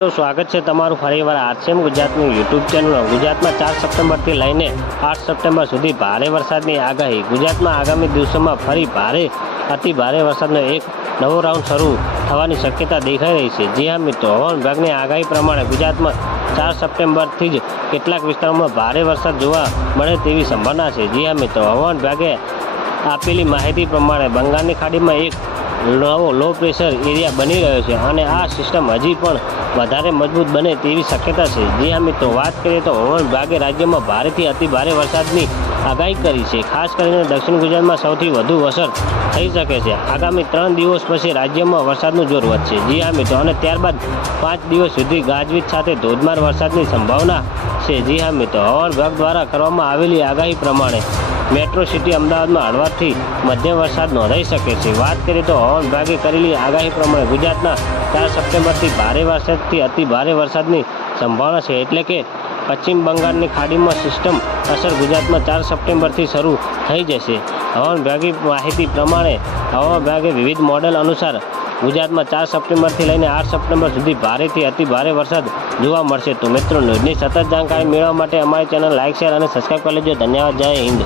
તો સ્વાગત છે તમારું ફરીવાર આરસીએમ ગુજરાતનું યુટ્યુબ ચેનલ ગુજરાતમાં ચાર સપ્ટેમ્બરથી લઈને આઠ સપ્ટેમ્બર સુધી ભારે વરસાદની આગાહી. ગુજરાતમાં આગામી દિવસોમાં ફરી ભારે, અતિ ભારે વરસાદનો એક નવો રાઉન્ડ શરૂ થવાની શક્યતા દેખાઈ રહી છે. જી હા મિત્રો, હવામાન વિભાગની આગાહી પ્રમાણે ગુજરાતમાં ચાર સપ્ટેમ્બરથી જ કેટલાક વિસ્તારોમાં ભારે વરસાદ જોવા મળે તેવી સંભાવના છે. જી હા મિત્રો, હવામાન વિભાગે આપેલી માહિતી પ્રમાણે બંગાળની ખાડીમાં એક નવો લો પ્રેશર એરિયા બની રહ્યો છે અને આ સિસ્ટમ હજી પણ વધારે મજબૂત બને તેવી શક્યતા છે. જી હા મિત્રો વાત કરીએ તો હવામાન વિભાગે રાજ્યમાં ભારેથી અતિ ભારે વરસાદની આગાહી કરી છે. ખાસ કરીને દક્ષિણ ગુજરાતમાં સૌથી વધુ અસર થઈ શકે છે. આગામી ત્રણ દિવસ પછી રાજ્યમાં વરસાદનું જોર વધશે. જી હા મિત્રો અને ત્યારબાદ પાંચ દિવસ સુધી ગાજવીજ સાથે ધોધમાર વરસાદની સંભાવના છે. જી હા મિત્રો હવામાન વિભાગ દ્વારા કરવામાં આવેલી આગાહી પ્રમાણે મેટ્રો સિટી અમદાવાદમાં હળવાથી મધ્યમ વરસાદ નોંધાઈ શકે છે. વાત કરીએ તો હવામાન વિભાગે કરેલી આગાહી પ્રમાણે ગુજરાતના ચાર સપ્ટેમ્બરથી ભારે વરસાદથી અતિ ભારે વરસાદની સંભાવના છે. એટલે કે પશ્ચિમ બંગાળની ખાડીમાં સિસ્ટમ અસર ગુજરાતમાં ચાર સપ્ટેમ્બરથી શરૂ થઈ જશે. હવામાન વિભાગની માહિતી પ્રમાણે હવામાન વિભાગે વિવિધ મોડેલ અનુસાર ગુજરાતમાં ચાર સપ્ટેમ્બરથી લઈને આઠ સપ્ટેમ્બર સુધી ભારેથી અતિ ભારે વરસાદ જોવા મળશે. તો મિત્રો, ન્યૂઝની સતત જાણકારી મેળવવા માટે અમારી ચેનલ લાઇક, શેર અને સબસ્ક્રાઈબ કરી લેજો. ધન્યવાદ. જય હિન્દ.